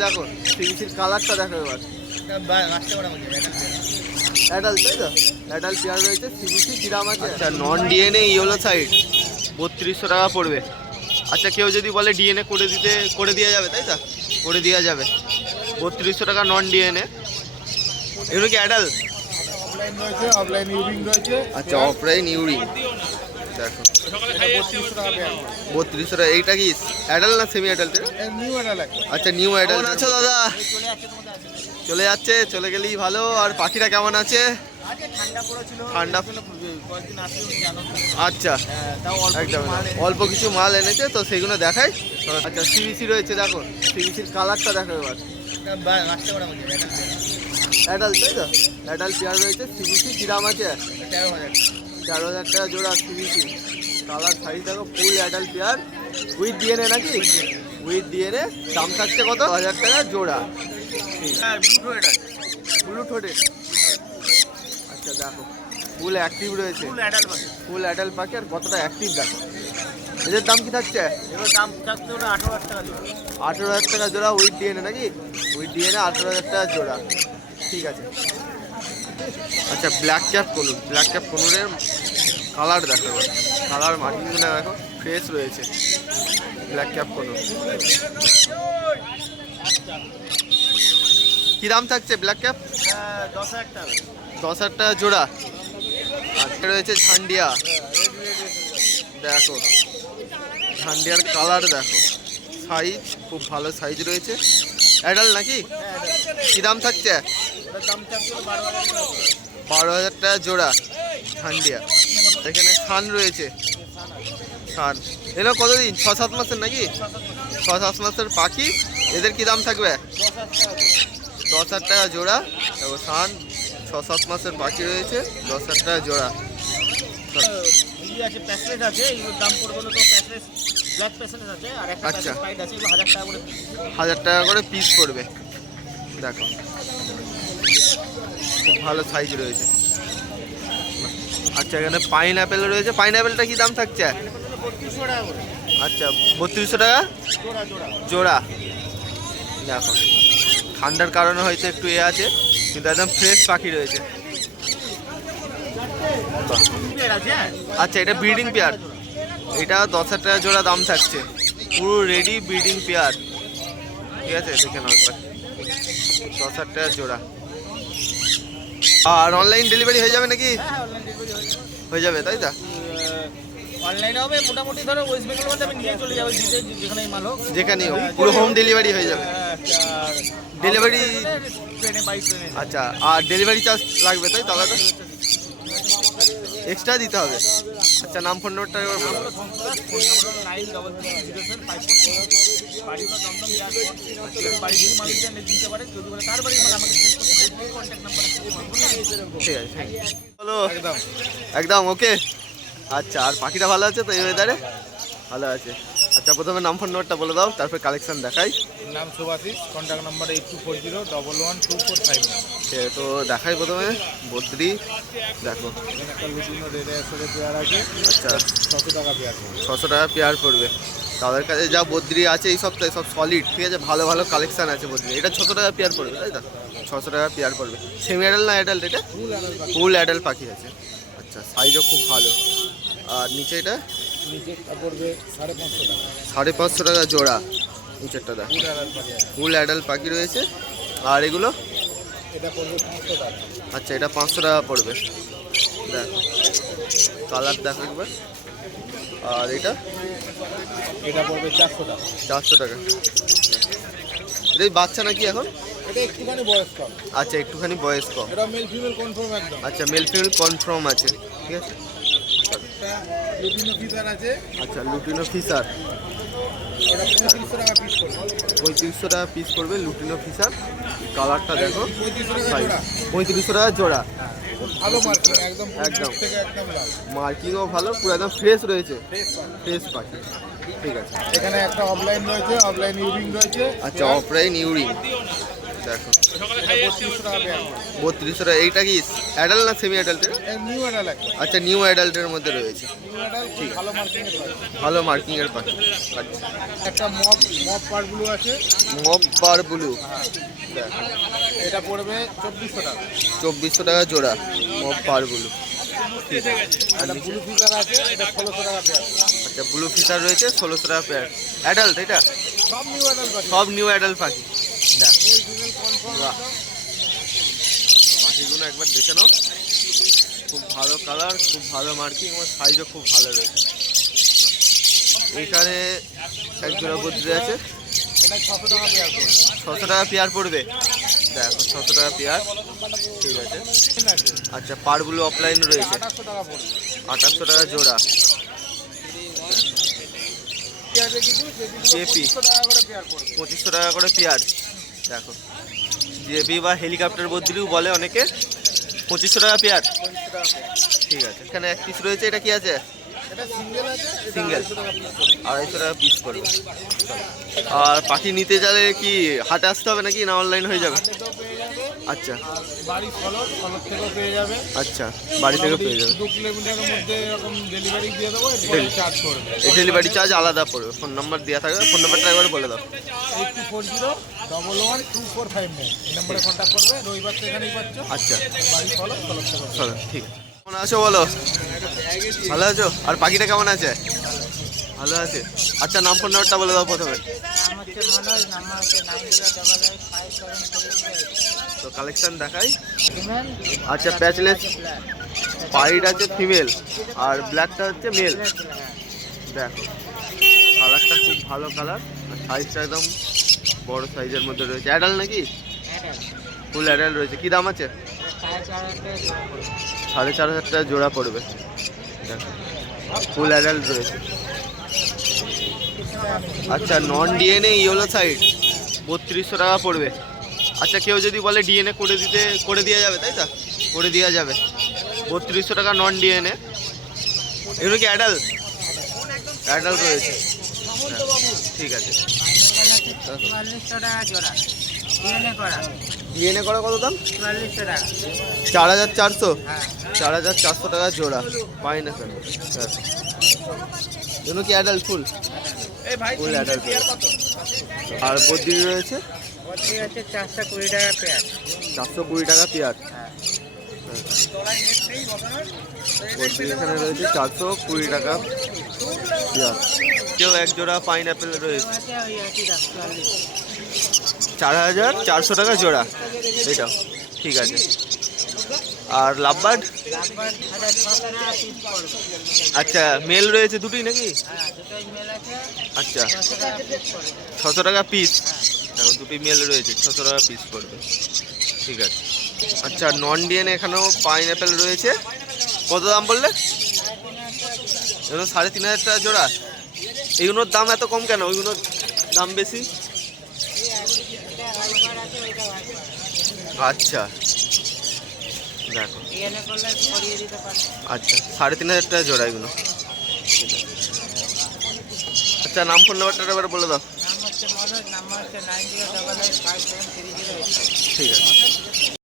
দেখো সিবিসির কালারটা দেখো এবার। অ্যাডাল তাই তো? অ্যাডাল পেয়ার রয়েছে সিবিসি গ্রাম আছে। আচ্ছা নন ডিএনএ ইয়েলো সাইড বত্রিশশো টাকা পড়বে। আচ্ছা কেউ যদি বলে ডিএনএ করে দিতে করে দেওয়া যাবে তাই তো? করে দেওয়া যাবে। বত্রিশশো টাকা নন ডিএনএ এগুলো কি অ্যাডাল অফলাইন রয়েছে অফলাইন ইউরিং রয়েছে। আচ্ছা অফলাইন ইউরিং দেখো। বত্রিশশো টাকা এইটা কি? অ্যাডাল না সেমি অ্যাডাল্ট নিউ এটা আচ্ছা নিউ অ্যাডাল্ট আছো দাদা? চলে যাচ্ছে চলে গেলেই ভালো। আর পাখিরা কেমন আছে? ঠান্ডা আচ্ছা। অল্প একদম অল্প কিছু মাল এনেছে তো সেগুলো দেখাই। আচ্ছা সিবিসি রয়েছে দেখো। সিবিসির কালারটা দেখো এবার। আসতে অ্যাডাল তাই তো? অ্যাডাল পেয়ার রয়েছে সিবিসি কিরাম আছে? তেরো হাজার। তেরো হাজার টাকা জোড়া সিবিসি কালার সাইজ দেখো full adult pair with DNA নাকি? উইথ ডিএনএ দাম থাকছে কত? হাজার টাকা জোড়া। হ্যাঁ ব্লু ঠোঁটে আচ্ছা দেখো। ফুল অ্যাক্টিভ রয়েছে। ফুল অ্যাডাল পাখি। আর কতটা অ্যাক্টিভ দেখো। এদের দাম কি থাকছে? দাম থাকতে ওটা আঠারো হাজার টাকা দেবে আঠেরো হাজার টাকা জোড়া উইথ ডিএনএ নাকি? উইথ ডিএনএ আঠেরো হাজার টাকা জোড়া। ঠিক আছে। আচ্ছা ব্ল্যাক ক্যাপ কলুন ব্ল্যাক ক্যাপ কলুনের কালার দেখো কালার মাটিগুলো দেখো ফ্রেশ রয়েছে। ব্ল্যাক ক্যাপ কলুন কি দাম থাকছে ব্ল্যাক ক্যাপ দশ হাজার দশ হাজার টাকা জোড়া। আজকে রয়েছে ঝান্ডিয়া। দেখো, ঝান্ডিয়ার কালার দেখো। সাইজ খুব ভালো সাইজ রয়েছে। অ্যাডাল নাকি? কি দাম থাকছে? বারো হাজার টাকা জোড়া ঝান্ডিয়া। এখানে খান রয়েছে। খান। এগুলো কতদিন? ছ সাত মাসের নাকি? ছ সাত মাসের পাখি। এদের কি দাম থাকবে? দশ হাজার টাকা জোড়া। দেখো সান ছ সাত মাসের পাখি রয়েছে দশ হাজার টাকা জোড়া। আছে প্যাসলেস আছে এগুলোর দাম পড়বে তো প্যাসলেস ব্ল্যাক প্যাসলেস আছে আর একটা আচ্ছা। আছে এগুলো হাজার টাকা করে হাজার টাকা করে পিস পড়বে। দেখো। খুব ভালো সাইজ রয়েছে। আচ্ছা এখানে পাইন অ্যাপেল রয়েছে। পাইন অ্যাপেলটা কি দাম থাকছে? আচ্ছা বত্রিশশো টাকা? জোড়া। দেখো, ঠান্ডার কারণে হয়তো একটু এ আছে, কিন্তু একদম ফ্রেশ পাখি রয়েছে। আচ্ছা এটা ব্রিডিং পেয়ার এটা দশ হাজার টাকা জোড়া দাম থাকছে। পুরো রেডি ব্রিডিং পেয়ার ঠিক আছে, দেখে নাও একবার। দশ হাজার টাকা জোড়া। আর অনলাইন ডেলিভারি হয়ে যাবে নাকি? হ্যাঁ ডেলিভারি হয়ে যাবে তাই তো? অনলাইনে হবে মোটামুটি ধরো ওয়েস্ট মধ্যে আমি নিয়ে চলে যাব যেখানে মাল হোক। যেখানে হোক পুরো হোম ডেলিভারি হয়ে যাবে। ট্রেনে বাই ট্রেনে আচ্ছা আর ডেলিভারি চার্জ লাগবে তাই তো আলাদা? এক্সট্রা দিতে হবে। আচ্ছা নাম ফোন নম্বরটা একবার বলো। বাড়ি হলো দমদম ইয়ারপোর্ট বাড়ি থেকে মাল দিতে দিতে পারে যদি বলে তার বাড়ি মানে আমাকে কন্ট্যাক্ট নাম্বারে ঠিক আছে থ্যাংক ইউ একদম ওকে। আচ্ছা আর পাখিটা ভালো আছে তো এই ওয়েদারে ভালো আছে। আচ্ছা প্রথমে নাম ফোন নম্বরটা বলে দাও তারপর কালেকশন দেখাই। নাম Subhasish contact number eight two four zero double one two four five সে তো দেখাই প্রথমে বদ্রি দেখো। একটা লুটিনো রেডে একসাথে পেয়ার আছে আচ্ছা। ছশো টাকা পেয়ার ছশো টাকা পেয়ার পড়বে। তাদের কাছে যা বদ্রি আছে, এই সপ্তাহে সব সলিড ঠিক আছে? ভালো ভালো কালেকশান আছে বদ্রি। এটা ছশো টাকা পেয়ার পড়বে, তাই তো? ছশো টাকা পেয়ার পড়বে। সেমি অ্যাডাল না অ্যাডাল্ট এটা? ফুল অ্যাডাল্ট পাখি আছে। আচ্ছা সাইজও খুব ভালো। আর নিচে এটা? সাড়ে পাঁচশো টাকা জোড়া। নিচেরটা দেখ। ফুল অ্যাডাল্ট পাখি রয়েছে। আর এগুলো? আচ্ছা এটা পাঁচশো টাকা পড়বে। দেখো। কালার দেখো একবার। আর এটা? এটা পড়বে চারশো টাকা। চারশো টাকা। এটা বাচ্চা নাকি এখন? এটা একটুখানি বয়স কম আচ্ছা একটুখানি বয়স কম এটা মেল ফিমেল কনফার্ম একদম। আচ্ছা মেল ফিমেল কনফার্ম আছে। ঠিক আছে? লুটিনো আছে। আচ্ছা লুটিনো ফিসার পঁয়ত্রিশশো টাকা পিস করবে লুটিনো ফিসার কালারটা দেখো। পঁয়ত্রিশশো টাকা সাইজ জোড়া। পঁয়ত্রিশশো টাকা জোড়া খুব ভালো মার্কেট একদম একদম। থেকে একদম লাল। মার্কিংও ভালো পুরো একদম ফ্রেশ রয়েছে। ফ্রেশ পাখি। ঠিক আছে। এখানে একটা অফলাইন রয়েছে অফলাইন ইউরিং রয়েছে। আচ্ছা অফলাইন ইউরিং দেখো। বত্রিশশো টাকা এইটা কি অ্যাডাল্ট না সেমি অ্যাডাল্টের নিউ অ্যাডাল একটা আচ্ছা নিউ অ্যাডাল্টের মধ্যে রয়েছে। নিউ অ্যাডাল খুব ভালো মার্কিংয়ের পাখি। আচ্ছা। একটা মপ মপ পারগুলো আছে। মব বার ব্লু এটা পড়বে চব্বিশশো টাকা। চব্বিশশো টাকা জোড়া। মব পার ব্লু আছে। একটা ব্লু ফিগার এটা ষোলোশো টাকা পেয়ার আচ্ছা ব্লু ফিচার রয়েছে ষোলোশো টাকা পেয়ার অ্যাডাল্ট এটা সব নিউ অ্যাডাল পাখি। সব নিউ অ্যাডাল্ট পাখি। পাখিগুলো একবার দেখে নাও। খুব ভালো কালার খুব ভালো মার্কিং এবং সাইজও খুব ভালো রয়েছে। এখানে এক জোড়া বদ্রি আছে। এটা ছশো টাকা পেয়ার ছশো টাকা পেয়ার পড়বে। দেখো, ছশো টাকা পেয়ার। ঠিক আছে। আচ্ছা পারগুলো অফলাইন রয়েছে। আঠাশশো টাকা জোড়া। জেপি। পঁচিশশো টাকা করে পেয়ার। দেখো জিএপি বা হেলিকপ্টার বদ্রিও বলে অনেকে। পঁচিশশো টাকা পেয়ার। ঠিক আছে। এখানে এক পিস রয়েছে, এটা কি আছে? সিঙ্গেল। আড়াইশো টাকা পিস পড়বে। আর পাখি নিতে গেলে কি হাটে আসতে হবে নাকি না অনলাইন হয়ে যাবে? পেয়ে যাবে। আচ্ছা। ফলক ফলক থেকেও পেয়ে যাবে। আচ্ছা বাড়ি থেকে পেয়ে যাবে। দু কিলোমিটারের মধ্যে এরকম ডেলিভারি দিয়ে দেবো চার্জ করবে এই ডেলিভারি চার্জ আলাদা পড়বে। ফোন নাম্বার দেওয়া থাকবে ফোন নাম্বারটা একবার বলে দাও। Eight two four zero double one two four five nine এই নম্বরে কন্ট্যাক্ট করবে রবিবার তো এখানেই পাচ্ছ। আচ্ছা। বাড়ি ফলক ফলক থেকে ঠিক আছে। কেমন আছো বলো? ভালো আছো? আর পাখিটা কেমন আছে? ভালো আছে। আচ্ছা নাম ফোন নাম্বারটা বলে দাও প্রথমে। তো কালেকশন দেখাই। আচ্ছা প্যাচলেস পাইড আছে ফিমেল আর ব্ল্যাকটা হচ্ছে মেল দেখো কালারটা খুব ভালো কালার আর সাইজটা একদম বড় সাইজের মধ্যে রয়েছে। অ্যাডাল নাকি? ফুল অ্যাডাল রয়েছে। কি দাম আছে? সাড়ে চার হাজার টাকা জোড়া পড়বে। ফুল অ্যাডাল্ট রয়েছে আচ্ছা নন ডিএনএ ইয়েলো সাইড বত্রিশশো টাকা পড়বে। আচ্ছা কেউ যদি বলে ডিএনএ করে দিতে করে দেওয়া যাবে তাই তো? করে দেওয়া যাবে। বত্রিশশো টাকা নন ডিএনএ এগুলো কি অ্যাডাল্ট অ্যাডাল্ট রয়েছে। হ্যাঁ, ঠিক আছে। চুয়াল্লিশশো টাকা জোড়া। ডিএনএ করা। ডিএনএ করা কত দাম? চার হাজার চারশো? হ্যাঁ। চার হাজার চারশো টাকা জোড়া। পাই না স্যার এগুলো কি অ্যাডাল্ট ফুল ফুল অ্যাডাল্ট আর বদ্রি রয়েছে? চারশো কুড়ি টাকা পেয়ার। চারশো কুড়ি টাকা পেয়ার। হ্যাঁ। এখানে রয়েছে চারশো কুড়ি টাকা পেয়ার। কেউ এক জোড়া পাইন অ্যাপেল রয়েছে আছে ওই একই দাম চুয়াল্লিশ চার হাজার চারশো টাকা জোড়া। এটা ঠিক আছে। আর লাভবার্ড? আচ্ছা মেল রয়েছে দুটোই নাকি? আচ্ছা। ছশো টাকা পিস দুটি মেল রয়েছে, ছশো টাকা পিস পড়বে। ঠিক আছে। আচ্ছা নন ডিএন এখানেও পাইন অ্যাপেল রয়েছে। কত দাম বললে? সাড়ে তিন হাজার টাকা জোড়া। এইগুলোর দাম এত কম কেন? ওইগুলোর দাম বেশি এটা হাইবার আছে ওইটা হাইবার আচ্ছা। দেখো। আচ্ছা সাড়ে তিন হাজার টাকা জোড়া এগুলো। আচ্ছা নাম ফোন নাম্বারটা এবার বলে দাও। ঠিক আছে।